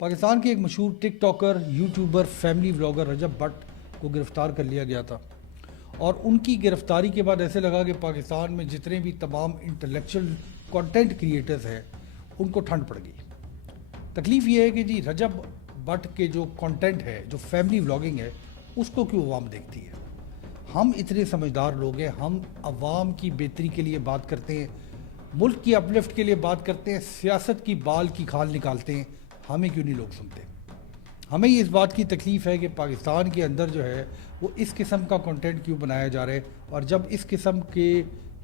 پاکستان کے ایک مشہور TikToker YouTuber family vlogger Rajab Butt کو گرفتار کر لیا گیا تھا، اور ان کی گرفتاری کے بعد ایسے لگا کہ پاکستان میں جتنے بھی تمام انٹلیکچوئل کانٹینٹ کریٹرز ہیں ان کو ٹھنڈ پڑ گئی۔ تکلیف یہ ہے کہ جی رجب بٹ کے جو کانٹینٹ ہے، جو فیملی ولاگنگ ہے، اس کو کیوں عوام دیکھتی ہے؟ ہم اتنے سمجھدار لوگ ہیں، ہم عوام کی بہتری کے لیے بات کرتے ہیں، ملک کی اپلفٹ کے لیے بات کرتے ہیں، سیاست کی بال کی کھال نکالتے ہیں، ہمیں کیوں نہیں لوگ سنتے؟ ہمیں یہ اس بات کی تکلیف ہے کہ پاکستان کے اندر جو ہے وہ اس قسم کا کنٹینٹ کیوں بنایا جا رہا ہے، اور جب اس قسم کے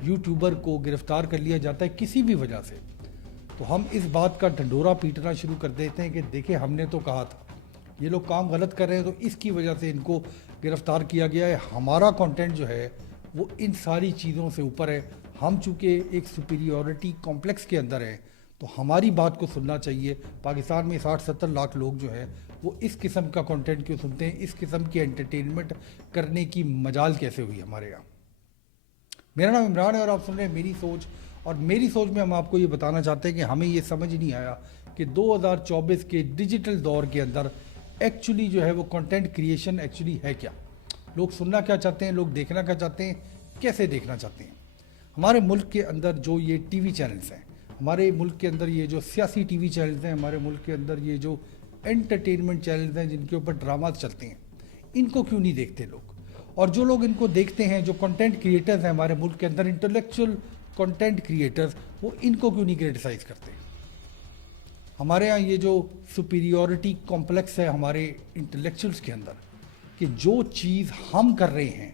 یوٹیوبر کو گرفتار کر لیا جاتا ہے کسی بھی وجہ سے، تو ہم اس بات کا ڈھنڈورا پیٹنا شروع کر دیتے ہیں کہ دیکھیں ہم نے تو کہا تھا، یہ لوگ کام غلط کر رہے ہیں تو اس کی وجہ سے ان کو گرفتار کیا گیا ہے۔ ہمارا کنٹینٹ جو ہے وہ ان ساری چیزوں سے اوپر ہے۔ ہم چونکہ ایک سپیریورٹی کمپلیکس کے اندر ہیں تو ہماری بات کو سننا چاہیے۔ پاکستان میں 60-70 لاکھ لوگ جو ہیں وہ اس قسم کا کنٹینٹ کیوں سنتے ہیں؟ اس قسم کی انٹرٹینمنٹ کرنے کی مجال کیسے ہوئی ہمارے یہاں؟ میرا نام عمران ہے اور آپ سن رہے ہیں میری سوچ، اور میری سوچ میں ہم آپ کو یہ بتانا چاہتے ہیں کہ ہمیں یہ سمجھ نہیں آیا کہ 2024 کے ڈیجیٹل دور کے اندر ایکچولی جو ہے وہ کنٹینٹ کریشن ایکچولی ہے کیا؟ لوگ سننا کیا چاہتے ہیں؟ لوگ دیکھنا کیا چاہتے ہیں؟ کیسے دیکھنا چاہتے ہیں؟ ہمارے ملک کے اندر جو یہ ٹی وی چینلز ہیں، ہمارے ملک کے اندر یہ جو سیاسی ٹی وی چینلز ہیں، ہمارے ملک کے اندر یہ جو انٹرٹینمنٹ چینلز ہیں جن کے اوپر ڈراماز چلتے ہیں، ان کو کیوں نہیں دیکھتے لوگ؟ اور جو لوگ ان کو دیکھتے ہیں، جو کنٹینٹ کریٹرز ہیں ہمارے ملک کے اندر، انٹلیکچوئل کنٹینٹ کریٹرز، وہ ان کو کیوں نہیں کرٹیسائز کرتے؟ ہمارے ہاں یہ جو سپیریورٹی کمپلیکس ہے ہمارے انٹلیکچوئلس کے اندر، کہ جو چیز ہم کر رہے ہیں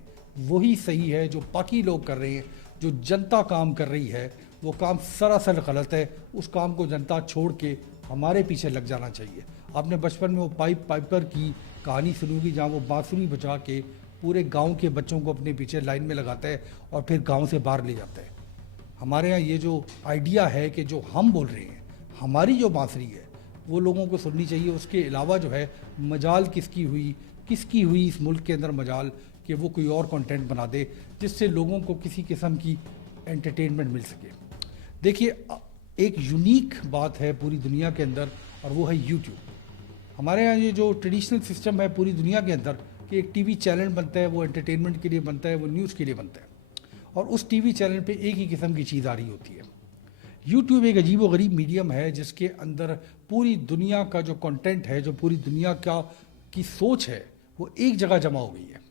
وہی صحیح ہے، جو باقی لوگ کر رہے ہیں، جو جنتا کام کر رہی ہے وہ کام سراسر غلط ہے، اس کام کو جنتا چھوڑ کے ہمارے پیچھے لگ جانا چاہیے۔ آپ نے بچپن میں وہ پائپر کی کہانی سنی ہوگی جہاں وہ بانسری بجا کے پورے گاؤں کے بچوں کو اپنے پیچھے لائن میں لگاتا ہے اور پھر گاؤں سے باہر لے جاتا ہے۔ ہمارے ہاں یہ جو آئیڈیا ہے کہ جو ہم بول رہے ہیں، ہماری جو بانسری ہے وہ لوگوں کو سننی چاہیے۔ اس کے علاوہ جو ہے مجال کس کی ہوئی اس ملک کے اندر مجال کہ وہ کوئی اور کنٹینٹ بنا دے جس سے لوگوں کو کسی قسم کی انٹرٹینمنٹ مل سکے۔ دیکھیے ایک یونیک بات ہے پوری دنیا کے اندر، اور وہ ہے یوٹیوب۔ ہمارے یہاں یہ جو ٹریڈیشنل سسٹم ہے پوری دنیا کے اندر کہ ایک ٹی وی چینل بنتا ہے، وہ انٹرٹینمنٹ کے لیے بنتا ہے، وہ نیوز کے لیے بنتا ہے، اور اس ٹی وی چینل پہ ایک ہی قسم کی چیز آ رہی ہوتی ہے۔ یوٹیوب ایک عجیب و غریب میڈیم ہے جس کے اندر پوری دنیا کا جو کنٹینٹ ہے، جو پوری دنیا کی سوچ ہے، وہ ایک جگہ جمع ہو گئی ہے،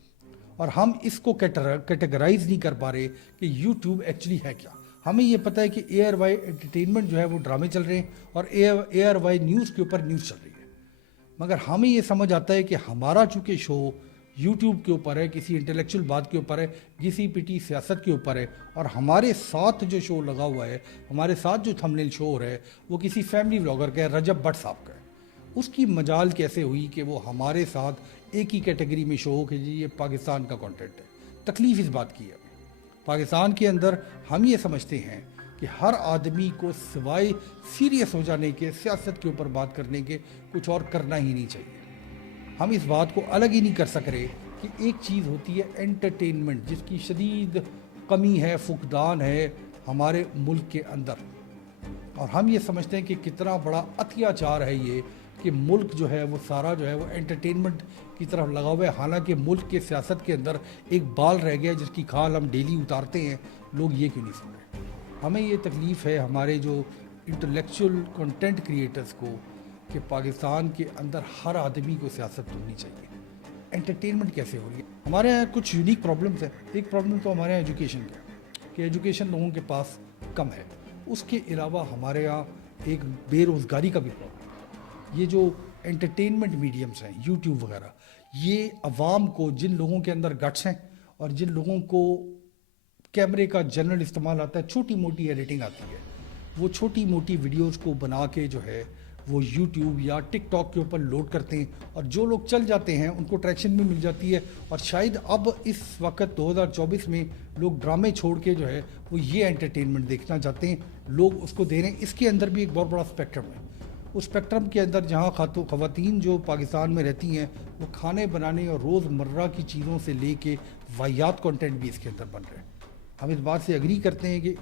اور ہم اس کو کیٹیگرائز نہیں کر پا رہے کہ یوٹیوب ایکچولی ہے کیا۔ ہمیں یہ پتہ ہے کہ اے آر وائی انٹرٹینمنٹ جو ہے وہ ڈرامے چل رہے ہیں، اور اے آر وائی نیوز کے اوپر نیوز چل رہی ہے، مگر ہمیں یہ سمجھ آتا ہے کہ ہمارا چونکہ شو یوٹیوب کے اوپر ہے، کسی انٹلیکچوئل بات کے اوپر ہے، گھسی پٹی سیاست کے اوپر ہے، اور ہمارے ساتھ جو شو لگا ہوا ہے، ہمارے ساتھ جو تھمبنیل شو ہو رہا ہے وہ کسی فیملی ولاگر کا ہے، رجب بٹ صاحب کا ہے۔ اس کی مجال کیسے ہوئی کہ وہ ہمارے ساتھ ایک ہی کیٹیگری میں شو ہو کہ جی یہ پاکستان کا کنٹینٹ ہے؟ تکلیف اس بات کی ہے۔ پاکستان کے اندر ہم یہ سمجھتے ہیں کہ ہر آدمی کو سوائے سیریس ہو جانے کے، سیاست کے اوپر بات کرنے کے، کچھ اور کرنا ہی نہیں چاہیے۔ ہم اس بات کو الگ ہی نہیں کر سک رہے کہ ایک چیز ہوتی ہے انٹرٹینمنٹ، جس کی شدید کمی ہے، فقدان ہے ہمارے ملک کے اندر، اور ہم یہ سمجھتے ہیں کہ کتنا بڑا اتیاچار ہے یہ کہ ملک جو ہے وہ سارا جو ہے وہ انٹرٹینمنٹ کی طرف لگا ہوا ہے، حالانکہ ملک کے سیاست کے اندر ایک بال رہ گیا جس کی کھال ہم ڈیلی اتارتے ہیں۔ لوگ یہ کیوں نہیں سن رہے؟ ہمیں یہ تکلیف ہے ہمارے جو انٹلیکچوئل کنٹینٹ کریٹرز کو کہ پاکستان کے اندر ہر آدمی کو سیاست سننی چاہیے۔ انٹرٹینمنٹ کیسے ہو رہی ہے؟ ہمارے یہاں کچھ یونیک پرابلمس ہیں۔ ایک پرابلم تو ہمارے یہاں ایجوکیشن کا ہے کہ ایجوکیشن لوگوں کے پاس کم ہے۔ اس کے علاوہ ہمارے یہاں ایک بے روزگاری کا بھی پرابلم ہے۔ یہ جو انٹرٹینمنٹ میڈیمز ہیں، یوٹیوب وغیرہ، یہ عوام کو، جن لوگوں کے اندر گٹس ہیں اور جن لوگوں کو کیمرے کا جنرل استعمال آتا ہے، چھوٹی موٹی ایڈیٹنگ آتی ہے، وہ چھوٹی موٹی ویڈیوز کو بنا کے جو ہے وہ یوٹیوب یا ٹک ٹاک کے اوپر لوڈ کرتے ہیں، اور جو لوگ چل جاتے ہیں ان کو ٹریکشن بھی مل جاتی ہے۔ اور شاید اب اس وقت 2024 میں لوگ ڈرامے چھوڑ کے جو ہے وہ یہ انٹرٹینمنٹ دیکھنا چاہتے ہیں، لوگ اس کو دے رہے ہیں۔ اس کے اندر بھی ایک بہت بڑا اسپیکٹرم ہے۔ اس اسپیکٹرم کے اندر جہاں خواتین جو پاکستان میں رہتی ہیں وہ کھانے بنانے اور روز مرہ کی چیزوں سے لے کے واحیات کنٹینٹ بھی اس کے اندر بن رہے ہیں۔ ہم اس بات سے ایگری کرتے ہیں کہ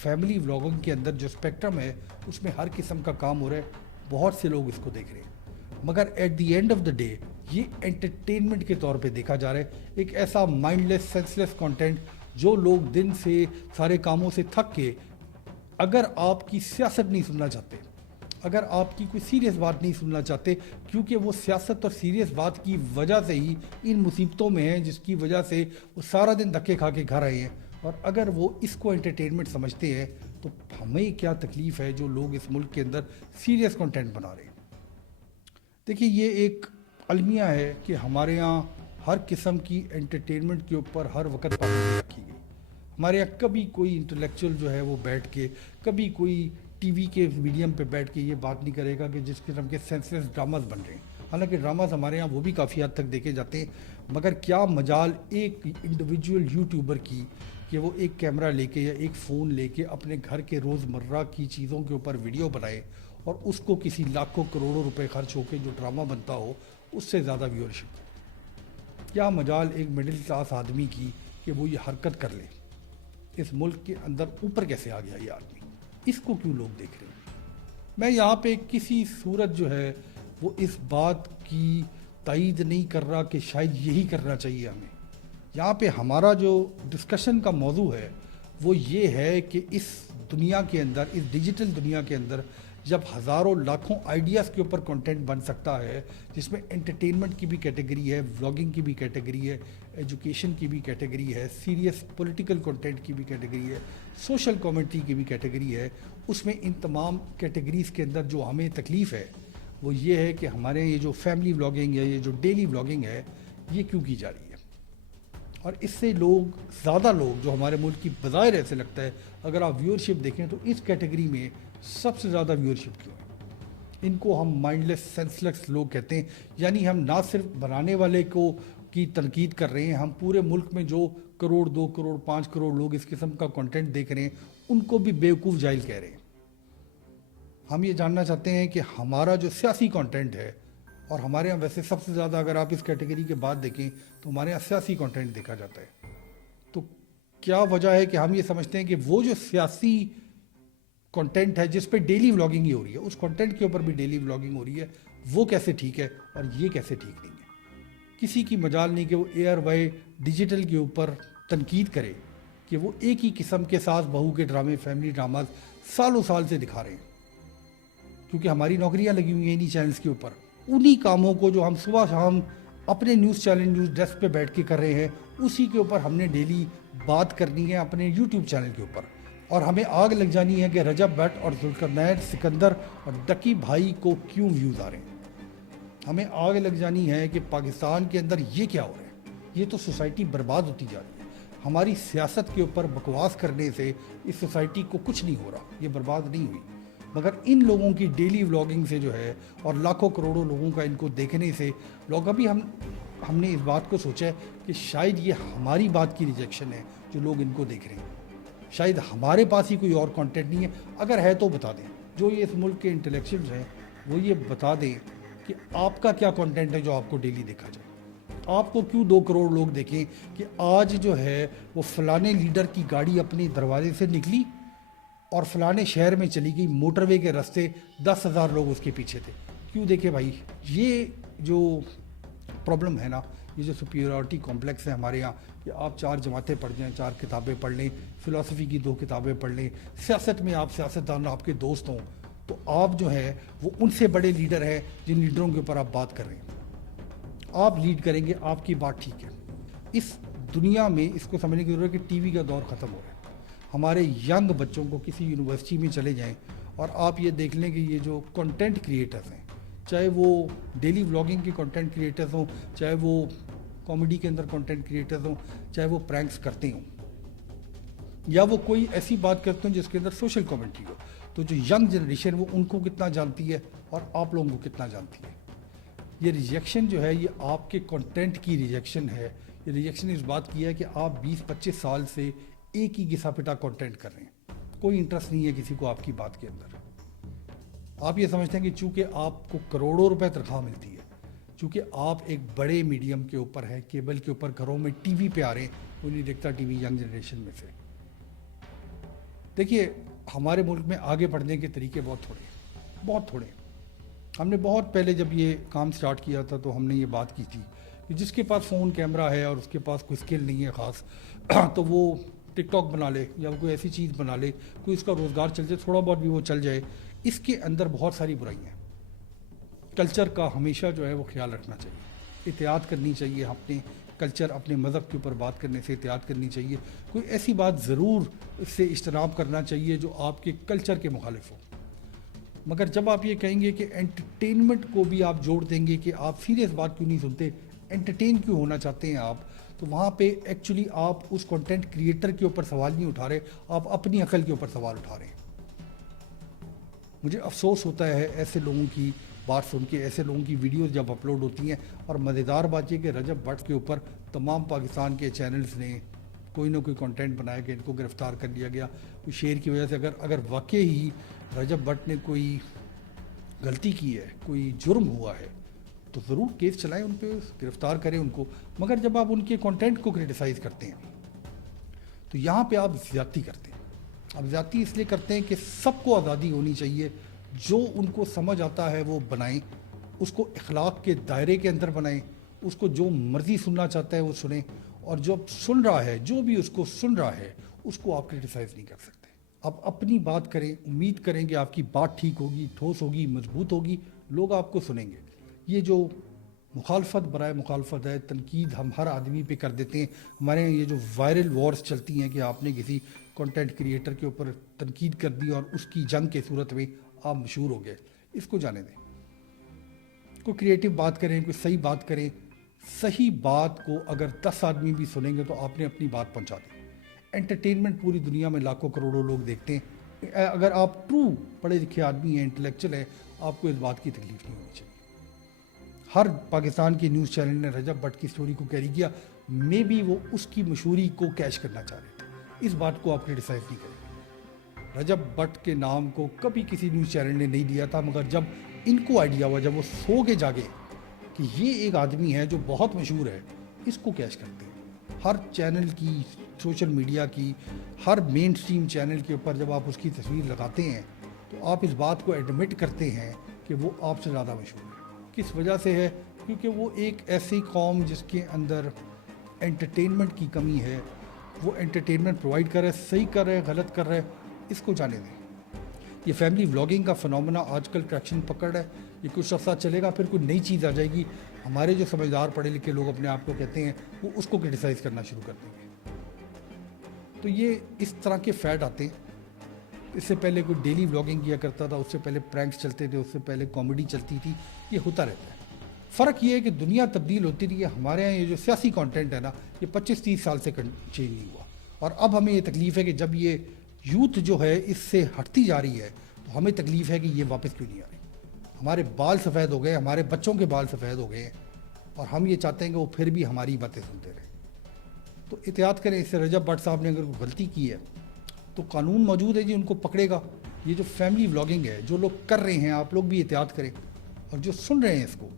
فیملی ولاگنگ کے اندر جو اسپیکٹرم ہے اس میں ہر قسم کا کام ہو رہا ہے، بہت سے لوگ اس کو دیکھ رہے ہیں، مگر at the end of the day یہ انٹرٹینمنٹ کے طور پہ دیکھا جا رہا ہے، ایک ایسا mindless senseless content جو لوگ دن سے سارے کاموں سے تھک کے، اگر آپ کی سیاست نہیں سننا چاہتے، اگر آپ کی کوئی سیریس بات نہیں سننا چاہتے، کیونکہ وہ سیاست اور سیریس بات کی وجہ سے ہی ان مصیبتوں میں ہیں جس کی وجہ سے وہ سارا دن دھکے کھا کے گھر آئے ہیں، اور اگر وہ اس کو انٹرٹینمنٹ سمجھتے ہیں تو ہمیں کیا تکلیف ہے جو لوگ اس ملک کے اندر سیریس کنٹینٹ بنا رہے ہیں۔ دیکھیے یہ ایک المیہ ہے کہ ہمارے ہاں ہر قسم کی انٹرٹینمنٹ کے اوپر ہر وقت پابندی رکھی گئی۔ ہمارے یہاں کبھی کوئی انٹلیکچوئل جو ہے وہ بیٹھ کے، کبھی کوئی ٹی وی کے میڈیم پہ بیٹھ کے یہ بات نہیں کرے گا کہ جس قسم کے سینسلیس ڈراماز بن رہے ہیں۔ حالانکہ ڈراماز ہمارے یہاں وہ بھی کافی حد تک دیکھے جاتے ہیں، مگر کیا مجال ایک انڈیویجول یوٹیوبر کی کہ وہ ایک کیمرہ لے کے یا ایک فون لے کے اپنے گھر کے روزمرہ کی چیزوں کے اوپر ویڈیو بنائے اور اس کو کسی لاکھوں کروڑوں روپے خرچ ہو کے جو ڈرامہ بنتا ہو اس سے زیادہ ویورشپ؟ کیا مجال ایک مڈل کلاس آدمی کی کہ وہ یہ حرکت کر لے؟ اس ملک کے اندر اوپر کیسے آ گیا یہ آدمی؟ اس کو کیوں لوگ دیکھ رہے ہیں؟ میں یہاں پہ کسی صورت جو ہے وہ اس بات کی تائید نہیں کر رہا کہ شاید یہی کرنا چاہیے ہمیں۔ یہاں پہ ہمارا جو ڈسکشن کا موضوع ہے وہ یہ ہے کہ اس دنیا کے اندر، اس ڈیجیٹل دنیا کے اندر جب ہزاروں لاکھوں آئیڈیاز کے اوپر کنٹینٹ بن سکتا ہے، جس میں انٹرٹینمنٹ کی بھی کیٹیگری ہے، ولاگنگ کی بھی کیٹیگری ہے، ایجوکیشن کی بھی کیٹیگری ہے، سیریس پولیٹیکل کنٹینٹ کی بھی کیٹیگری ہے، سوشل کامنٹری کی بھی کیٹیگری ہے، اس میں ان تمام کیٹیگریز کے اندر جو ہمیں تکلیف ہے وہ یہ ہے کہ ہمارے یہ جو فیملی ولاگنگ ہے، یہ جو ڈیلی ولاگنگ ہے، یہ کیوں کی جا رہی ہے؟ اور اس سے زیادہ لوگ جو ہمارے ملک کی بظاہر ایسے لگتا ہے، اگر آپ ویورشپ دیکھیں تو اس کیٹیگری میں سب سے زیادہ ویورشپ کیوں ہے؟ ان کو ہم مائنڈ لیس سینس لیس لوگ کہتے ہیں، یعنی ہم نہ صرف بنانے والے کو کی تنقید کر رہے ہیں، ہم پورے ملک میں جو کروڑ 2 کروڑ 5 کروڑ لوگ اس قسم کا کنٹینٹ دیکھ رہے ہیں ان کو بھی بیوقوف جاہل کہہ رہے ہیں۔ ہم یہ جاننا چاہتے ہیں کہ ہمارا جو سیاسی کنٹینٹ ہے، اور ہمارے یہاں ویسے سب سے زیادہ اگر آپ اس کیٹیگری کے بعد دیکھیں تو ہمارے یہاں سیاسی کنٹینٹ دیکھا جاتا ہے، تو کیا وجہ ہے کہ ہم یہ سمجھتے ہیں کہ وہ جو سیاسی کنٹینٹ ہے جس پہ ڈیلی ولاگنگ ہی ہو رہی ہے، اس کنٹینٹ کے اوپر بھی ڈیلی ولاگنگ ہو رہی ہے، وہ کیسے ٹھیک ہے اور یہ کیسے ٹھیک نہیں ہے؟ کسی کی مجال نہیں کہ وہ اے آر وائی ڈیجیٹل کے اوپر تنقید کرے کہ وہ ایک ہی قسم کے ساس بہو کے ڈرامے، فیملی ڈراماز سالوں سال سے دکھا رہے ہیں، کیونکہ ہماری نوکریاں لگی ہوئی ہیں انہی چینلز کے اوپر، انہی کاموں کو جو ہم صبح شام اپنے نیوز چینل نیوز ڈیسک پہ بیٹھ کے کر رہے ہیں، اسی کے اوپر ہم نے ڈیلی بات کرنی ہے اپنے یوٹیوب چینل کے اوپر، اور ہمیں آگ لگ جانی ہے کہ رجب بٹ اور ذوالقرنین سکندر اور ڈکی بھائی کو کیوں ویوز آ رہے ہیں۔ ہمیں آگ لگ جانی ہے کہ پاکستان کے اندر یہ کیا ہو رہا ہے، یہ تو سوسائٹی برباد ہوتی جا رہی ہے۔ ہماری سیاست کے اوپر بکواس کرنے سے اس سوسائٹی کو کچھ نہیں ہو رہا، یہ برباد نہیں ہوئی، مگر ان لوگوں کی ڈیلی ولاگنگ سے جو ہے اور لاکھوں کروڑوں لوگوں کا ان کو دیکھنے سے لوگ ابھی ہم نے اس بات کو سوچا ہے کہ شاید یہ ہماری بات کی ریجیکشن ہے جو لوگ ان کو دیکھ رہے ہیں، شاید ہمارے پاس ہی کوئی اور کنٹینٹ نہیں ہے، اگر ہے تو بتا دیں، جو یہ اس ملک کے انٹلیکچوئلز ہیں وہ یہ بتا دیں کہ آپ کا کیا کنٹینٹ ہے جو آپ کو ڈیلی دیکھا جائے۔ آپ کو کیوں 2 کروڑ لوگ دیکھیں کہ آج جو ہے وہ فلانے لیڈر کی گاڑی اپنے دروازے سے نکلی اور فلانے شہر میں چلی گئی، موٹر وے کے راستے 10,000 لوگ اس کے پیچھے تھے، کیوں دیکھے بھائی؟ یہ جو پرابلم ہے نا، یہ جو سپیریورٹی کمپلیکس ہے ہمارے یہاں کہ آپ 4 جماعتیں پڑھ جائیں، 4 کتابیں پڑھ لیں، فلسفی کی 2 کتابیں پڑھ لیں، سیاست میں آپ سیاستدان آپ کے دوست ہوں، تو آپ جو ہے وہ ان سے بڑے لیڈر ہیں جن لیڈروں کے اوپر آپ بات کر رہے ہیں، آپ لیڈ کریں گے، آپ کی بات ٹھیک ہے۔ اس دنیا میں اس کو سمجھنے کی ضرورت ہے کہ ٹی وی کا دور ختم ہو رہا ہے۔ ہمارے ینگ بچوں کو کسی یونیورسٹی میں چلے جائیں اور آپ یہ دیکھ لیں کہ یہ جو کنٹینٹ کریٹرز ہیں، چاہے وہ ڈیلی ولاگنگ کے کنٹینٹ کریٹرز ہوں، چاہے وہ کامیڈی کے اندر کنٹینٹ کریٹرز ہوں، چاہے وہ پرینکس کرتے ہوں یا وہ کوئی ایسی بات کرتے ہوں جس کے اندر سوشل کامنٹری ہو، تو جو ینگ جنریشن وہ ان کو کتنا جانتی ہے اور آپ لوگوں کو کتنا جانتی ہے۔ یہ ریجیکشن جو ہے یہ آپ کے کنٹینٹ کی ریجیکشن ہے، یہ ریجیکشن اس بات کی ہے کہ آپ 20-25 سال سے ایک ہی گھسا پٹا کنٹینٹ کر رہے ہیں، کوئی انٹرسٹ نہیں ہے کسی کو آپ کی بات کے اندر۔ آپ یہ سمجھتے ہیں کہ چونکہ آپ کو کروڑوں روپے تنخواہ ملتی ہے، چونکہ آپ ایک بڑے میڈیم کے اوپر ہے، کیبل کے اوپر گھروں میں ٹی وی پہ آ رہے ہیں، کوئی نہیں دیکھتا ٹی وی ینگ جنریشن میں سے۔ دیکھیے ہمارے ملک میں آگے بڑھنے کے طریقے بہت تھوڑے ہیں، بہت تھوڑے ہیں۔ ہم نے بہت پہلے جب یہ کام سٹارٹ کیا تھا تو ہم نے یہ بات کی تھی کہ جس کے پاس فون کیمرہ ہے اور اس کے پاس کوئی اسکل نہیں ہے خاص تو وہ ٹک ٹاک بنا لے یا کوئی ایسی چیز بنا لے، کوئی اس کا روزگار چل جائے، تھوڑا بہت بھی وہ چل جائے. اس کے اندر بہت ساری برائیاں ہیں. کلچر کا ہمیشہ جو ہے وہ خیال رکھنا چاہیے، احتیاط کرنی چاہیے. اپنے کلچر، اپنے مذہب کے اوپر بات کرنے سے احتیاط کرنی چاہیے. کوئی ایسی بات ضرور اس سے اجتناب کرنا چاہیے جو آپ کے کلچر کے مخالف ہو. مگر جب آپ یہ کہیں گے کہ انٹرٹینمنٹ کو بھی آپ جوڑ دیں گے کہ آپ سیریس بات کیوں نہیں سنتے، انٹرٹین کیوں ہونا چاہتے ہیں آپ، تو وہاں پہ ایکچولی آپ اس کنٹینٹ کریٹر کے اوپر سوال نہیں اٹھا رہے، آپ اپنی عقل کے اوپر سوال اٹھا رہے ہیں. مجھے افسوس ہوتا ہے ایسے لوگوں کی بات سن کے، ایسے لوگوں کی ویڈیوز جب اپلوڈ ہوتی ہیں. اور مزیدار بات یہ کہ رجب بٹ کے اوپر تمام پاکستان کے چینلز نے کوئی نہ کوئی کنٹینٹ بنایا کہ ان کو گرفتار کر لیا گیا کوئی شیئر کی وجہ سے. اگر واقعی ہی رجب بٹ نے کوئی غلطی کی ہے، کوئی جرم ہوا ہے، تو ضرور کیس چلائیں ان پہ، گرفتار کریں ان کو. مگر جب آپ ان کے کنٹینٹ کو کرٹیسائز کرتے ہیں تو یہاں پہ آپ زیادتی کرتے ہیں. آپ زیادتی اس لیے کرتے ہیں کہ سب کو آزادی ہونی چاہیے، جو ان کو سمجھ آتا ہے وہ بنائیں، اس کو اخلاق کے دائرے کے اندر بنائیں، اس کو جو مرضی سننا چاہتا ہے وہ سنیں. اور جو سن رہا ہے، جو بھی اس کو سن رہا ہے، اس کو آپ کرٹیسائز نہیں کر سکتے. آپ اپنی بات کریں، امید کریں کہ آپ کی بات ٹھیک ہوگی، ٹھوس ہوگی، مضبوط ہوگی، لوگ آپ کو سنیں گے. یہ جو مخالفت برائے مخالفت ہے، تنقید ہم ہر آدمی پہ کر دیتے ہیں. ہمارے یہاں یہ جو وائرل وارز چلتی ہیں کہ آپ نے کسی کنٹینٹ کریٹر کے اوپر تنقید کر دی اور اس کی جنگ کے صورت میں آپ مشہور ہو گئے، اس کو جانے دیں. کوئی کریٹیو بات کریں، کوئی صحیح بات کریں. صحیح بات کو اگر 10 آدمی بھی سنیں گے تو آپ نے اپنی بات پہنچا دی. انٹرٹینمنٹ پوری دنیا میں لاکھوں کروڑوں لوگ دیکھتے ہیں. اگر آپ ٹرو پڑھے لکھے آدمی ہیں، انٹلیکچوئل ہیں، آپ کو اس بات کی تکلیف نہیں ہونی چاہیے. ہر پاکستان کے نیوز چینل نے رجب بٹ کی سٹوری کو کیری کیا. مے بی وہ اس کی مشہوری کو کیش کرنا چاہ رہے تھے. اس بات کو آپ کرٹیسائز نہیں کریں. رجب بٹ کے نام کو کبھی کسی نیوز چینل نے نہیں لیا تھا، مگر جب ان کو آئیڈیا ہوا، جب وہ سو کے جاگے کہ یہ ایک آدمی ہے جو بہت مشہور ہے، اس کو کیش کرتے ہیں. ہر چینل کی، سوشل میڈیا کی، ہر مین سٹریم چینل کے اوپر جب آپ اس کی تصویر لگاتے ہیں تو آپ اس بات کو ایڈمٹ کرتے ہیں کہ وہ آپ سے زیادہ مشہور ہے. کس وجہ سے ہے؟ کیونکہ وہ ایک ایسی قوم جس کے اندر انٹرٹینمنٹ کی کمی ہے. وہ انٹرٹینمنٹ پرووائڈ کر رہے، صحیح کر رہے، غلط کر رہے، اس کو جانے دیں. یہ فیملی ولاگنگ کا فنومنا آج کل ٹریکشن پکڑ ہے. یہ کچھ عرصہ چلے گا، پھر کوئی نئی چیز آ جائے گی. ہمارے جو سمجھدار پڑھے لکھے لوگ اپنے آپ کو کہتے ہیں، وہ اس کو کرٹیسائز کرنا شروع کر دیں گے. تو یہ اس طرح کے فیڈ آتے ہیں. اس سے پہلے کوئی ڈیلی ولاگنگ کیا کرتا تھا، اس سے پہلے پرینکس چلتے تھے، اس سے پہلے کامیڈی چلتی تھی. یہ ہوتا رہتا ہے. فرق یہ ہے کہ دنیا تبدیل ہوتی رہی ہے. ہمارے یہاں یہ جو سیاسی کانٹینٹ ہے نا، یہ 25-30 سال سے چینج نہیں ہوا. اور اب ہمیں یہ تکلیف ہے کہ جب یہ یوتھ جو ہے اس سے ہٹتی جا رہی ہے تو ہمیں تکلیف ہے کہ یہ واپس کیوں نہیں آ رہی. ہمارے بال سفید ہو گئے، ہمارے بچوں کے بال سفید ہو گئے ہیں، اور ہم یہ چاہتے ہیں کہ وہ پھر بھی ہماری باتیں سنتے رہیں. تو احتیاط کریں. اس سے رجب بٹ صاحب نے اگر کوئی غلطی کی ہے تو قانون موجود ہے جی، ان کو پکڑے گا. یہ جو فیملی ولاگنگ ہے، جو لوگ کر رہے ہیں، آپ لوگ بھی احتیاط کریں. اور جو سن رہے ہیں اس کو،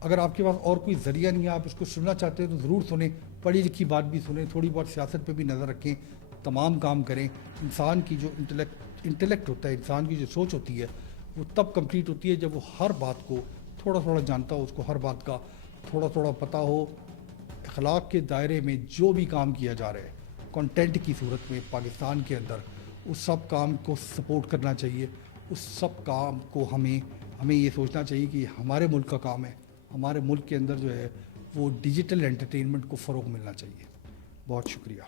اگر آپ کے پاس اور کوئی ذریعہ نہیں ہے، آپ اس کو سننا چاہتے ہیں تو ضرور سنیں. پڑھی لکھی بات بھی سنیں، تھوڑی بہت سیاست پہ بھی نظر رکھیں. تمام کام کریں. انسان کی جو انٹلیکٹ ہوتا ہے، انسان کی جو سوچ ہوتی ہے، وہ تب کمپلیٹ ہوتی ہے جب وہ ہر بات کو تھوڑا تھوڑا جانتا ہو، اس کو ہر بات کا تھوڑا تھوڑا پتہ ہو. اخلاق کے دائرے میں جو بھی کام کیا جا رہا ہے کنٹینٹ کی صورت میں پاکستان کے اندر، اس سب کام کو سپورٹ کرنا چاہیے. اس سب کام کو ہمیں یہ سوچنا چاہیے کہ ہمارے ملک کا کام ہے. ہمارے ملک کے اندر جو ہے وہ ڈیجیٹل انٹرٹینمنٹ کو فروغ ملنا چاہیے. بہت شکریہ.